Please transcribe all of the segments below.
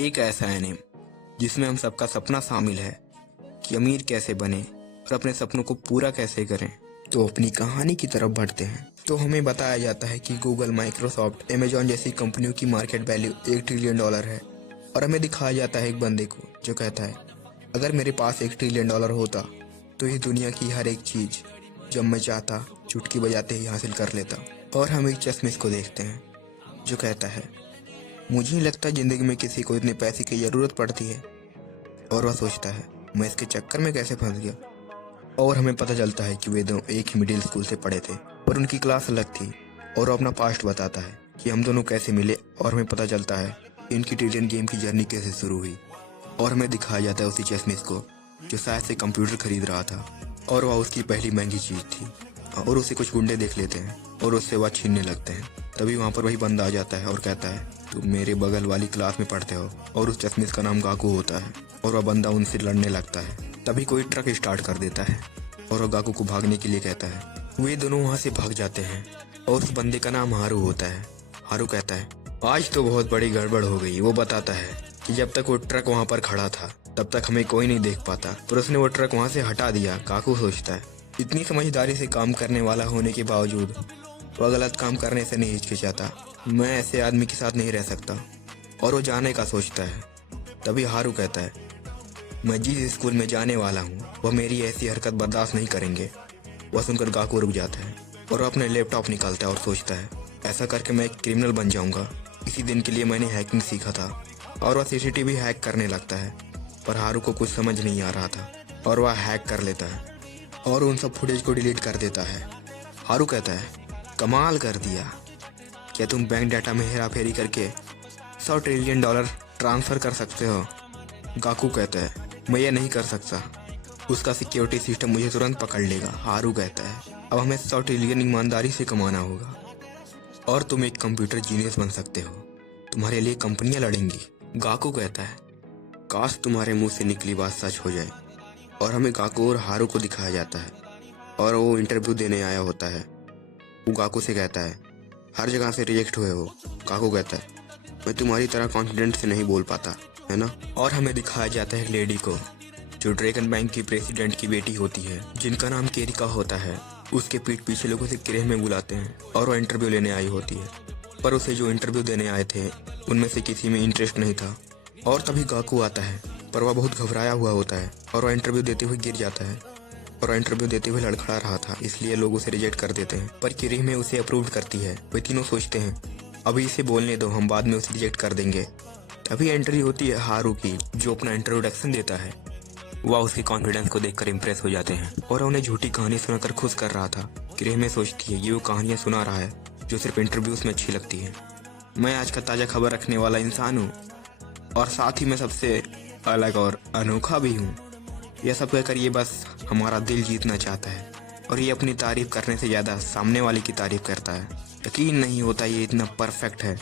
एक ऐसा एनीमे जिसमें हम सबका सपना शामिल है कि अमीर कैसे बने और अपने सपनों को पूरा कैसे करें। तो अपनी कहानी की तरफ बढ़ते हैं। तो हमें बताया जाता है कि गूगल, माइक्रोसॉफ्ट, अमेजॉन जैसी कंपनियों की मार्केट वैल्यू $1 ट्रिलियन है और हमें दिखाया जाता है एक बंदे को जो कहता है, अगर मेरे पास $1 ट्रिलियन होता तो इस दुनिया की हर एक चीज़ जब मैं चाहता चुटकी बजाते ही हासिल कर लेता। और हम एक चश्मिश को देखते हैं जो कहता है, मुझे नहीं लगता ज़िंदगी में किसी को इतने पैसे की ज़रूरत पड़ती है। और वह सोचता है, मैं इसके चक्कर में कैसे फंस गया। और हमें पता चलता है कि वे दोनों एक ही मिडिल स्कूल से पढ़े थे पर उनकी क्लास अलग थी। और वो अपना पास्ट बताता है कि हम दोनों कैसे मिले। और हमें पता चलता है कि इनकी ट्रिलियन गेम की जर्नी कैसे शुरू हुई। और हमें दिखाया जाता है उसी चश्मिश को जो शायद से कंप्यूटर खरीद रहा था और वह उसकी पहली महंगी चीज़ थी। और उसे कुछ गुंडे देख लेते हैं और उससे वह छीनने लगते हैं। तभी वहाँ पर वही बंदा आ जाता है और कहता है, तुम मेरे बगल वाली क्लास में पढ़ते हो। और उस चश्मिश का नाम गाकू होता है और वह बंदा उनसे लड़ने लगता है। तभी कोई ट्रक स्टार्ट कर देता है और वह गाकू को भागने के लिए कहता है। वे दोनों वहाँ से भाग जाते हैं और उस बंदे का नाम हारू होता है। हारू कहता है, आज तो बहुत बड़ी गड़बड़ हो गई। वो बताता है कि जब तक वो ट्रक वहाँ पर खड़ा था तब तक हमें कोई नहीं देख पाता, पर उसने वो ट्रक वहाँ से हटा दिया। गाकू सोचता है, इतनी समझदारी से काम करने वाला होने के बावजूद वह गलत काम करने से नहीं हिचकिचाता। मैं ऐसे आदमी के साथ नहीं रह सकता। और वो जाने का सोचता है। तभी हारू कहता है, मैं जिस स्कूल में जाने वाला हूँ वह मेरी ऐसी हरकत बर्दाश्त नहीं करेंगे। वह सुनकर गाकू रुक जाता है और वह अपने लैपटॉप निकालता है और सोचता है, ऐसा करके मैं एक क्रिमिनल बन जाऊँगा। इसी दिन के लिए मैंने हैकिंग सीखा था। और वह सीसीटीवी हैक करने लगता है, पर हारू को कुछ समझ नहीं आ रहा था और वह हैक कर लेता है और उन सब फुटेज को डिलीट कर देता है। हारू कहता है, कमाल कर दिया। क्या तुम बैंक डाटा में हेरा फेरी करके $100 ट्रिलियन ट्रांसफ़र कर सकते हो? गाकू कहता है, मैं ये नहीं कर सकता, उसका सिक्योरिटी सिस्टम मुझे तुरंत पकड़ लेगा। हारू कहता है, अब हमें $100 ट्रिलियन ईमानदारी से कमाना होगा और तुम एक कंप्यूटर जीनियस बन सकते हो। तुम्हारे लिए कंपनियां लड़ेंगी। गाकू कहता है, काश तुम्हारे मुंह से निकली बात सच हो जाए। और हमें गाकू और हारू को दिखाया जाता है और वो इंटरव्यू देने आया होता है। वो गाकू से कहता है, हर जगह से रिजेक्ट हुए हो। गाकू कहता है, मैं तुम्हारी तरह कॉन्फिडेंट से नहीं बोल पाता, है ना। और हमें दिखाया जाता है एक लेडी को जो ड्रैगन बैंक की प्रेसिडेंट की बेटी होती है, जिनका नाम केरिका होता है। उसके पीठ पीछे लोग उसे क्रेह में बुलाते हैं और वो इंटरव्यू लेने आई होती है। पर उसे जो इंटरव्यू देने आए थे उनमें से किसी में इंटरेस्ट नहीं था। और तभी गाकू आता है, पर वह बहुत घबराया हुआ होता है और वह इंटरव्यू देते हुए गिर जाता है। और इंटरव्यू देते हुए लड़खड़ा रहा था, इसलिए लोग उसे रिजेक्ट कर देते हैं। पर किरीह में उसे अप्रूव करती है। वे तीनों सोचते हैं, अभी इसे बोलने दो, हम बाद में उसे रिजेक्ट कर देंगे। तभी एंट्री होती है हारू की, जो अपना इंट्रोडक्शन देता है। वह उसके कॉन्फिडेंस को देखकर इम्प्रेस हो जाते हैं और उन्हें झूठी कहानी सुनाकर खुश कर रहा था। किरीह में सोचती है, ये वो कहानियाँ सुना रहा है जो सिर्फ इंटरव्यूज में अच्छी लगती है। मैं आज का ताज़ा खबर रखने वाला इंसान हूँ और साथ ही मैं सबसे अलग और अनोखा भी हूँ। यह सब कहकर ये बस हमारा दिल जीतना चाहता है और ये अपनी तारीफ करने से ज़्यादा सामने वाले की तारीफ करता है। यकीन नहीं होता ये इतना परफेक्ट है।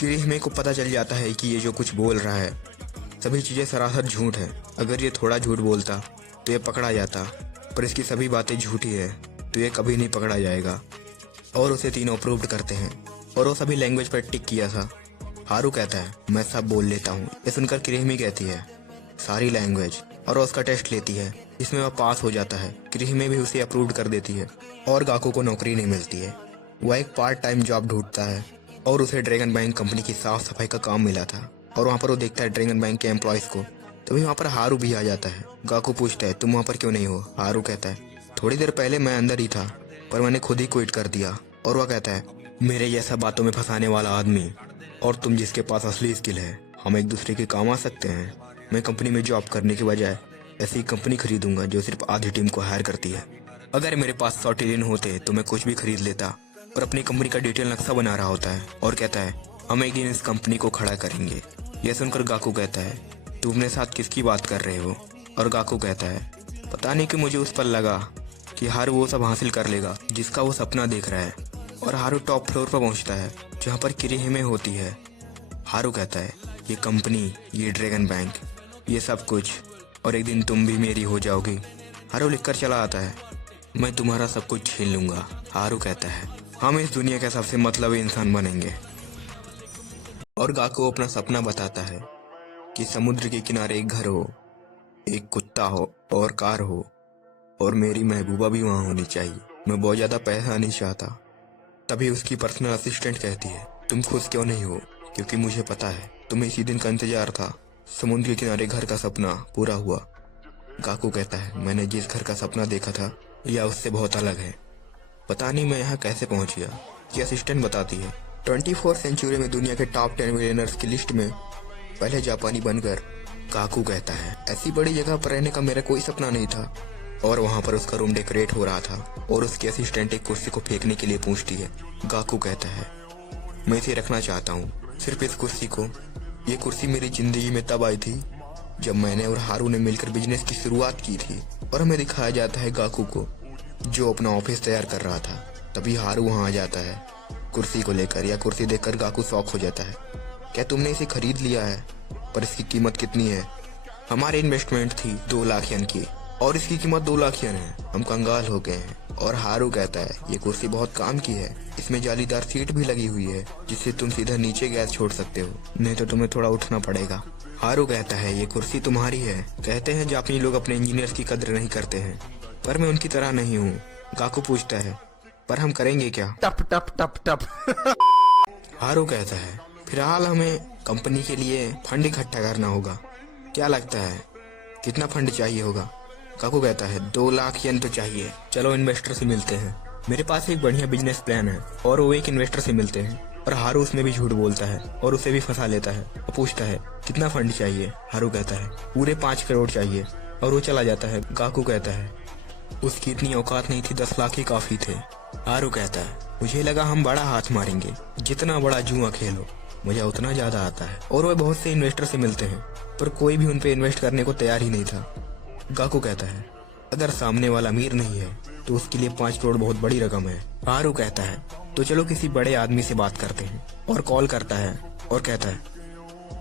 किरीह को पता चल जाता है कि ये जो कुछ बोल रहा है सभी चीज़ें सरासर झूठ है। अगर ये थोड़ा झूठ बोलता तो ये पकड़ा जाता, पर इसकी सभी बातें झूठी है तो ये कभी नहीं पकड़ा जाएगा। और उसे तीनों अप्रूव्ड करते हैं और वो सभी लैंग्वेज पर टिक किया था। हारू कहता है, मैं सब बोल लेता हूँ। ये सुनकर किरीह कहती है, सारी लैंग्वेज। और उसका टेस्ट लेती है, इसमें वह पास हो जाता है। किरीह भी उसे अप्रूव कर देती है और गाकू को नौकरी नहीं मिलती है। वह एक पार्ट टाइम जॉब ढूंढता है और उसे ड्रैगन बैंक कंपनी की साफ सफाई का काम मिला था। और वहाँ पर वो देखता है ड्रैगन बैंक के एम्प्लॉयज़ को। तभी वहाँ पर हारू भी आ जाता है। गाकू पूछता है, तुम वहाँ पर क्यों नहीं हो? हारू कहता है, थोड़ी देर पहले मैं अंदर ही था पर मैंने खुद ही क्विट कर दिया। और वह कहता है, मेरे जैसा बातों में फंसाने वाला आदमी और तुम जिसके पास असली स्किल है, हम एक दूसरे के काम आ सकते हैं। मैं कंपनी में जॉब करने के बजाय ऐसी कंपनी खरीदूंगा जो सिर्फ आधी टीम को हायर करती है। अगर मेरे पास $100 ट्रिलियन होते तो मैं कुछ भी खरीद लेता। और अपनी कंपनी का डिटेल नक्शा बना रहा होता है और कहता है, हम एक दिन इस कंपनी को खड़ा करेंगे। यह सुनकर गाकू कहता है, तुम अपने साथ किसकी बात कर रहे हो? और गाकू कहता है, पता नहीं कि मुझे उस पर लगा कि हारू वो सब हासिल कर लेगा जिसका वो सपना देख रहा है। और हारू टॉप फ्लोर पर पहुंचता है जहाँ पर किरीह में होती है। हारू कहता है, ये कंपनी, ये ड्रैगन बैंक, ये सब कुछ, और एक दिन तुम भी मेरी हो जाओगी। हारू लिखकर चला आता है, मैं तुम्हारा सब कुछ छीन लूंगा। हारू कहता है, हम इस दुनिया के सबसे मतलबी इंसान बनेंगे। और गाकू अपना सपना बताता है कि समुद्र के किनारे एक घर हो, एक कुत्ता हो और कार हो, और मेरी महबूबा भी वहाँ होनी चाहिए। मैं बहुत ज्यादा पैसा नहीं चाहता। तभी उसकी पर्सनल असिस्टेंट कहती है, तुम खुश क्यों नहीं हो? क्योंकि मुझे पता है तुम्हें इसी दिन का इंतजार था। समुद्र के किनारे घर का सपना पूरा हुआ। गाकू कहता है, मैंने जिस घर का सपना देखा था यह उससे बहुत अलग है। पता नहीं मैं यहाँ कैसे पहुँच गया। ये असिस्टेंट बताती है। 24th सेंचुरी में दुनिया के टॉप 10 मिलियनर्स की लिस्ट में पहले जापानी बनकर गाकू कहता है, ऐसी बड़ी जगह पर रहने का मेरा कोई सपना नहीं था। और वहाँ पर उसका रूम डेकोरेट हो रहा था और उसकी असिस्टेंट एक कुर्सी को फेंकने के लिए पूछती है। गाकू कहता है, मैं इसे रखना चाहता हूँ, सिर्फ इस कुर्सी को। ये कुर्सी मेरी जिंदगी में तब आई थी जब मैंने और हारू ने मिलकर बिजनेस की शुरुआत की थी। और हमें दिखाया जाता है गाकू को जो अपना ऑफिस तैयार कर रहा था। तभी हारू वहाँ आ जाता है कुर्सी को लेकर। यह कुर्सी देखकर गाकू शॉक हो जाता है। क्या तुमने इसे खरीद लिया है? पर इसकी कीमत कितनी है? हमारी इन्वेस्टमेंट थी 2 लाख येन की और इसकी कीमत 2 लाख येन है। हम कंगाल हो गए हैं। और हारू कहता है, ये कुर्सी बहुत काम की है, इसमें जालीदार सीट भी लगी हुई है जिससे तुम सीधा नीचे गैस छोड़ सकते हो, नहीं तो तुम्हें थोड़ा उठना पड़ेगा। हारू कहता है, ये कुर्सी तुम्हारी है। कहते हैं जापानी लोग अपने इंजीनियर्स की कदर नहीं करते हैं, पर मैं उनकी तरह नहीं हूँ। गाकू पूछता है, पर हम करेंगे क्या? टप टप टप टप। हारू कहता है, फिलहाल हमें कंपनी के लिए फंड इकट्ठा करना होगा। क्या लगता है कितना फंड चाहिए होगा? गाकू कहता है, 2 लाख येन तो चाहिए। चलो इन्वेस्टर से मिलते हैं। मेरे पास एक बढ़िया बिजनेस प्लान है। और वो एक इन्वेस्टर से मिलते हैं और हारू उसमें भी झूठ बोलता है और उसे भी फंसा लेता है और पूछता है, कितना फंड चाहिए? हारू कहता है, पूरे 5 करोड़ चाहिए। और वो चला जाता है। गाकू कहता है, उसकी इतनी औकात नहीं थी, 10 लाख ही काफी थे। हारू कहता है, मुझे लगा हम बड़ा हाथ मारेंगे, जितना बड़ा जुआ खेलो मजा उतना ज्यादा आता है। और वह बहुत से इन्वेस्टर से मिलते हैं पर कोई भी उन पे इन्वेस्ट करने को तैयार ही नहीं था। गाकू कहता है, अगर सामने वाला अमीर नहीं है तो उसके लिए 5 करोड़ बहुत बड़ी रकम है। हारू कहता है, तो चलो किसी बड़े आदमी से बात करते हैं। और कॉल करता है और कहता है,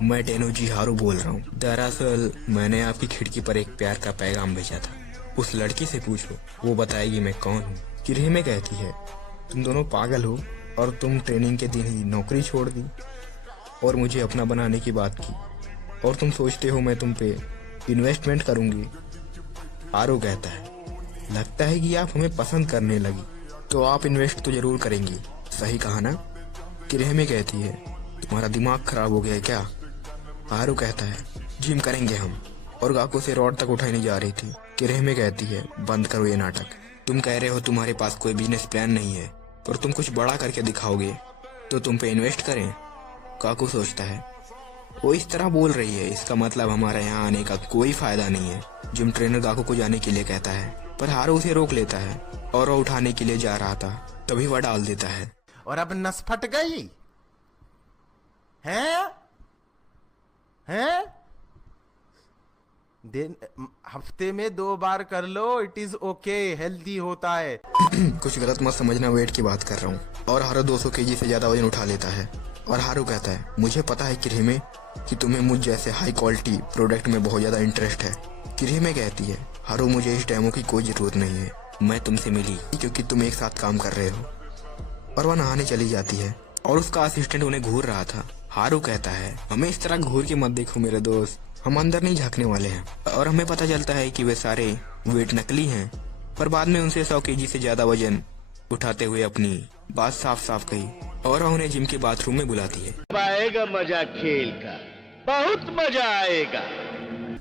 मैं टेनोजी हारू बोल रहा हूँ। दरअसल मैंने आपकी खिड़की पर एक प्यार का पैगाम भेजा था, उस लड़की से पूछो, वो बताएगी मैं कौन हूँ। किरहिमे कहती है, तुम दोनों पागल हो और तुम ट्रेनिंग के दिन ही नौकरी छोड़ दी और मुझे अपना बनाने की बात की, और तुम सोचते हो मैं तुम पे इन्वेस्टमेंट करूंगी। हारू कहता है, लगता है कि आप हमें पसंद करने लगी, तो आप इन्वेस्ट तो जरूर करेंगी, सही कहा ना? किरहिमे कहती है, तुम्हारा दिमाग खराब हो गया है क्या? हारू कहता है, जिम करेंगे हम। और गाकू से रॉड तक उठाई नहीं जा रही थी। किरहिमे कहती है, बंद करो ये नाटक। तुम कह रहे हो तुम्हारे पास कोई बिजनेस प्लान नहीं है, पर तुम कुछ बड़ा करके दिखाओगे तो तुम पे इन्वेस्ट करें। गाकू सोचता है, वो इस तरह बोल रही है, इसका मतलब हमारा यहाँ आने का कोई फायदा नहीं है। जिम ट्रेनर गाकू को जाने के लिए कहता है, पर हारू उसे रोक लेता है और वो उठाने के लिए जा रहा था, तभी वह डाल देता है। और अब नस फट गई है? दिन हफ्ते में 2 बार कर लो, इट इज ओके, हेल्दी होता है। कुछ गलत मत समझना, वेट की बात कर रहा हूँ। और हारू 200 केजी से ज्यादा वजन उठा लेता है। और हारू कहता है, मुझे पता है किरहिमे कि तुम्हें मुझ जैसे हाई क्वालिटी प्रोडक्ट में बहुत ज्यादा इंटरेस्ट है। किरहिमे कहती है, हारू मुझे इस डेमो की कोई जरूरत नहीं है, मैं तुमसे मिली क्योंकि तुम एक साथ काम कर रहे हो। और वह नहाने चली जाती है और उसका असिस्टेंट उन्हें घूर रहा था। हारू कहता है, हमें इस तरह घूर के मत देखो मेरे दोस्त, हम अंदर नहीं झांकने वाले हैं। और हमें पता चलता है कि वे सारे वेट नकली हैं, पर बाद में उनसे 100 केजी से ज्यादा वजन उठाते हुए अपनी बात साफ साफ कही और उन्हें जिम के बाथरूम में बुलाती है। आएगा मजा खेल का, बहुत मजा आएगा।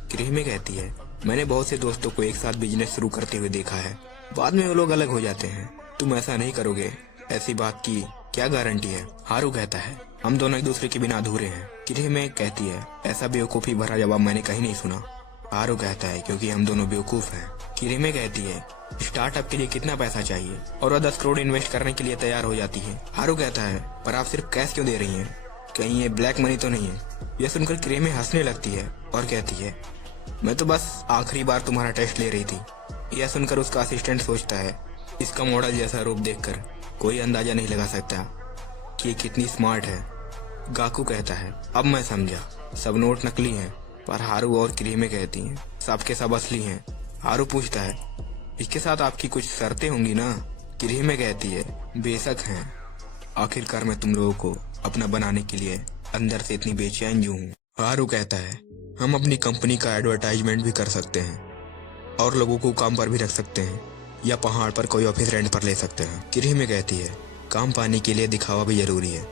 किरहिमे कहती है, मैंने बहुत से दोस्तों को एक साथ बिजनेस शुरू करते हुए देखा है, बाद में वो लोग अलग हो जाते हैं। तुम ऐसा नहीं करोगे, ऐसी बात की क्या गारंटी है? हारू कहता है, हम दोनों एक दूसरे के बिना अधूरे हैं। किरहिमे कहती है, ऐसा बेवकूफी भरा जवाब मैंने कहीं नहीं सुना। हारू कहता है, क्योंकि हम दोनों बेवकूफ हैं। किरहिमे कहती है, स्टार्टअप के लिए कितना पैसा चाहिए? और वह 10 करोड़ इन्वेस्ट करने के लिए तैयार हो जाती है। हारू कहता है, पर आप सिर्फ कैश क्यों दे रही हैं? कहीं ये ब्लैक मनी तो नहीं है? यह सुनकर किरहिमे हंसने लगती है और कहती है, मैं तो बस आखिरी बार तुम्हारा टेस्ट ले रही थी। यह सुनकर उसका असिस्टेंट सोचता है, इसका मॉडल जैसा रूप देखकर कोई अंदाजा नहीं लगा सकता कि ये कितनी स्मार्ट है। गाकू कहता है, अब मैं समझा, सब नोट नकली हैं। पर हारू और किरहिमे कहती हैं, सब के सब असली हैं। हारू पूछता है, इसके साथ आपकी कुछ शर्तें होंगी ना? किरहिमे कहती है, बेशक हैं, आखिरकार मैं तुम लोगों को अपना बनाने के लिए अंदर से इतनी बेचैन जो हूँ। हारू कहता है, हम अपनी कंपनी का एडवर्टाइजमेंट भी कर सकते हैं और लोगों को काम पर भी रख सकते हैं या पहाड़ पर कोई ऑफिस रेंट पर ले सकते हैं। किरीमे कहती है काम पाने के लिए दिखावा भी जरूरी है।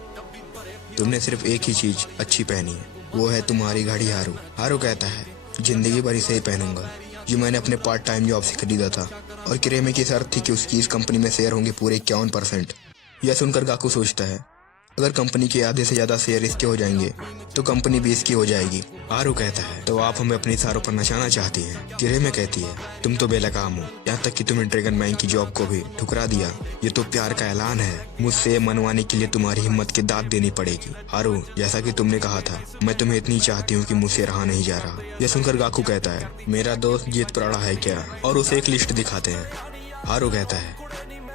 तुमने सिर्फ एक ही चीज अच्छी पहनी है, वो है तुम्हारी घड़ी। हारू हारू कहता है जिंदगी भर इसे ही पहनूंगा, ये मैंने अपने पार्ट टाइम जॉब से खरीदा था। और किरेमे की शर्त थी कि उसकी इस कंपनी में शेयर होंगे पूरे 51%। यह सुनकर गाकू सोचता है अगर कंपनी के आधे से ज्यादा शेयर इसके हो जाएंगे तो कंपनी भी इसकी हो जाएगी। हारू कहता है तो आप हमें अपने इशारों पर नचाना चाहती हैं। किरेमे कहती है तुम तो बेलगाम हो, यहाँ तक कि तुमने ड्रैगन बैंक की जॉब को भी ठुकरा दिया। ये तो प्यार का ऐलान है, मुझसे मनवाने के लिए तुम्हारी हिम्मत की दाद देनी पड़ेगी। हारू जैसा कि तुमने कहा था मैं तुम्हें इतनी चाहती हूँ कि मुझसे रहा नहीं जा रहा। यह सुनकर गाकू कहता है मेरा दोस्त जीत पड़ा है क्या, और उसे एक लिस्ट दिखाते हैं। हारू कहता है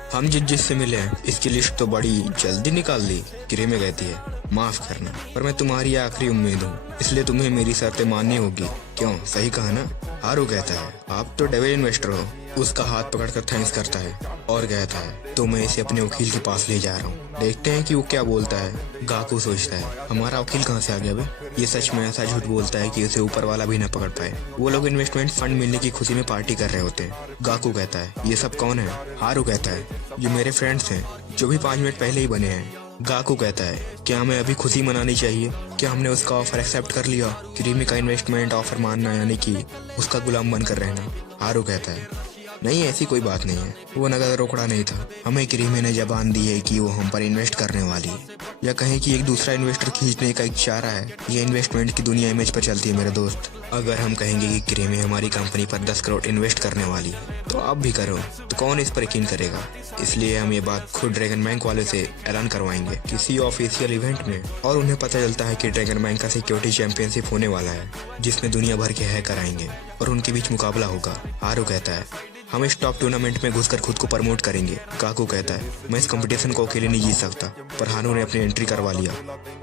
हम जिससे मिले हैं इसकी लिस्ट तो बड़ी जल्दी निकाल ली। किरेमे कहती है माफ करना पर मैं तुम्हारी आखिरी उम्मीद हूँ, इसलिए तुम्हें मेरी शर्तें माननी होगी। क्यों, सही कहा ना? हारू कहता है आप तो डेविल इन्वेस्टर हो। उसका हाथ पकड़कर थैंक्स करता है और कहता है तो मैं इसे अपने वकील के पास ले जा रहा हूँ, देखते हैं कि वो क्या बोलता है। गाकू सोचता है हमारा वकील कहाँ से आ गया बे? ये सच में ऐसा झूठ बोलता है कि उसे ऊपर वाला भी न पकड़ पाए। वो लोग इन्वेस्टमेंट फंड मिलने की खुशी में पार्टी कर रहे होते हैं। गाकू कहता है ये सब कौन है? हारू कहता है ये मेरे फ्रेंड्स हैं जो भी 5 मिनट पहले ही बने हैं। गाकू कहता है क्या हमें अभी खुशी मनानी चाहिए? क्या हमने उसका ऑफर एक्सेप्ट कर लिया? किरीमे का इन्वेस्टमेंट ऑफर मानना यानी कि उसका गुलाम बनकर रहना। हारू कहता है नहीं, ऐसी कोई बात नहीं है, वो नगद रोकड़ा नहीं था। हमें किरीमे ने जबान दी है कि वो हम पर इन्वेस्ट करने वाली है, या कहें कि एक दूसरा इन्वेस्टर खींचने का एक इशारा है। ये इन्वेस्टमेंट की दुनिया इमेज पर चलती है मेरे दोस्त। अगर हम कहेंगे कि किरीमे हमारी कंपनी पर 10 करोड़ इन्वेस्ट करने वाली है तो आप भी करो, तो कौन इस पर यकीन करेगा? इसलिए हम ये बात खुद ड्रैगन बैंक वाले से ऐलान करवाएंगे किसी ऑफिशियल इवेंट में। और उन्हें पता चलता है कि ड्रैगन बैंक का सिक्योरिटी चैंपियनशिप होने वाला है जिसमें दुनिया भर के हैकर आएंगे और उनके बीच मुकाबला होगा। हारू कहता है हम इस टॉप टूर्नामेंट में घुसकर खुद को प्रमोट करेंगे। गाकू कहता है मैं इस कंपटीशन को अकेले नहीं जीत सकता, पर हारू ने अपनी एंट्री करवा लिया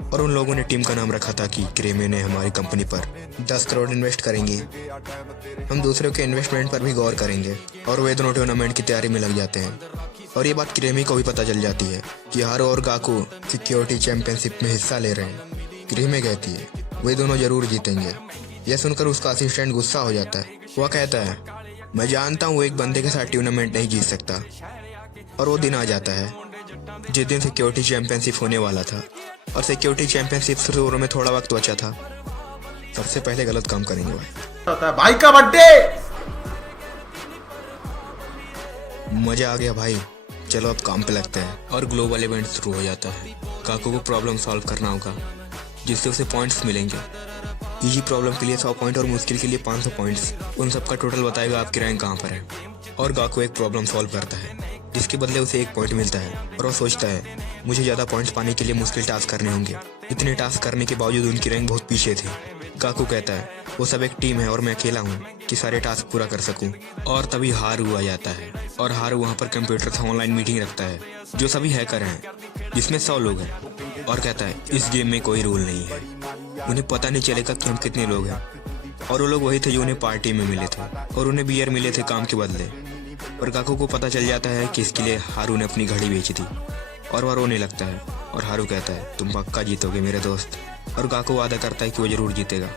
और उन लोगों ने टीम का नाम रखा था कि किरेमे ने हमारी कंपनी पर 10 करोड़ इन्वेस्ट करेंगे। हम दूसरों के इन्वेस्टमेंट पर भी गौर करेंगे और वे दोनों टूर्नामेंट की तैयारी में लग जाते हैं। और ये बात किरेमे को भी पता चल जाती है कि हारू और गाकू सिक्योरिटी चैंपियनशिप में हिस्सा ले रहे हैं। किरेमे कहती है वे दोनों जरूर जीतेंगे। यह सुनकर उसका असिस्टेंट गुस्सा हो जाता है। वह कहता है मैं जानता हूँ वो एक बंदे के साथ टूर्नामेंट नहीं जीत सकता। और वो दिन आ जाता है जिस दिन सिक्योरिटी चैंपियनशिप होने वाला था और सिक्योरिटी चैंपियनशिप शुरू होने में थोड़ा वक्त बचा था। सबसे पहले गलत काम करेंगे भाई। भाई का बर्थडे। मजा आ गया भाई, चलो अब काम पे लगते हैं। और ग्लोबल इवेंट शुरू हो जाता है। काकू को प्रॉब्लम सॉल्व करना होगा जिससे उसे पॉइंट्स मिलेंगे। इजी प्रॉब्लम के लिए 100 पॉइंट और मुश्किल के लिए 500 पॉइंट्स। उन सबका टोटल बताएगा आपकी रैंक कहाँ पर है। और गाकू एक प्रॉब्लम सॉल्व करता है जिसके बदले उसे 1 पॉइंट मिलता है और वो सोचता है मुझे ज़्यादा पॉइंट्स पाने के लिए मुश्किल टास्क करने होंगे। इतने टास्क करने के बावजूद उनकी रैंक बहुत पीछे थी। गाकू कहता है वो सब एक टीम है और मैं अकेला हूँ कि सारे टास्क पूरा कर सकूँ। और तभी हारू आ जाता है और हारू वहाँ पर कंप्यूटर से ऑनलाइन मीटिंग रखता है जो सभी हैकर हैं जिसमें 100 लोग हैं और कहता है इस गेम में कोई रूल नहीं है, उन्हें पता नहीं चलेगा कि हम कितने लोग हैं। और वो लोग वही थे जो उन्हें पार्टी में मिले थे और उन्हें बियर मिले थे काम के बदले। और गाकू को पता चल जाता है कि इसके लिए हारू ने अपनी घड़ी बेची थी और वह रोने लगता है। और हारू कहता है तुम पक्का जीतोगे मेरे दोस्त। और गाकू वादा करता है कि वो जरूर जीतेगा।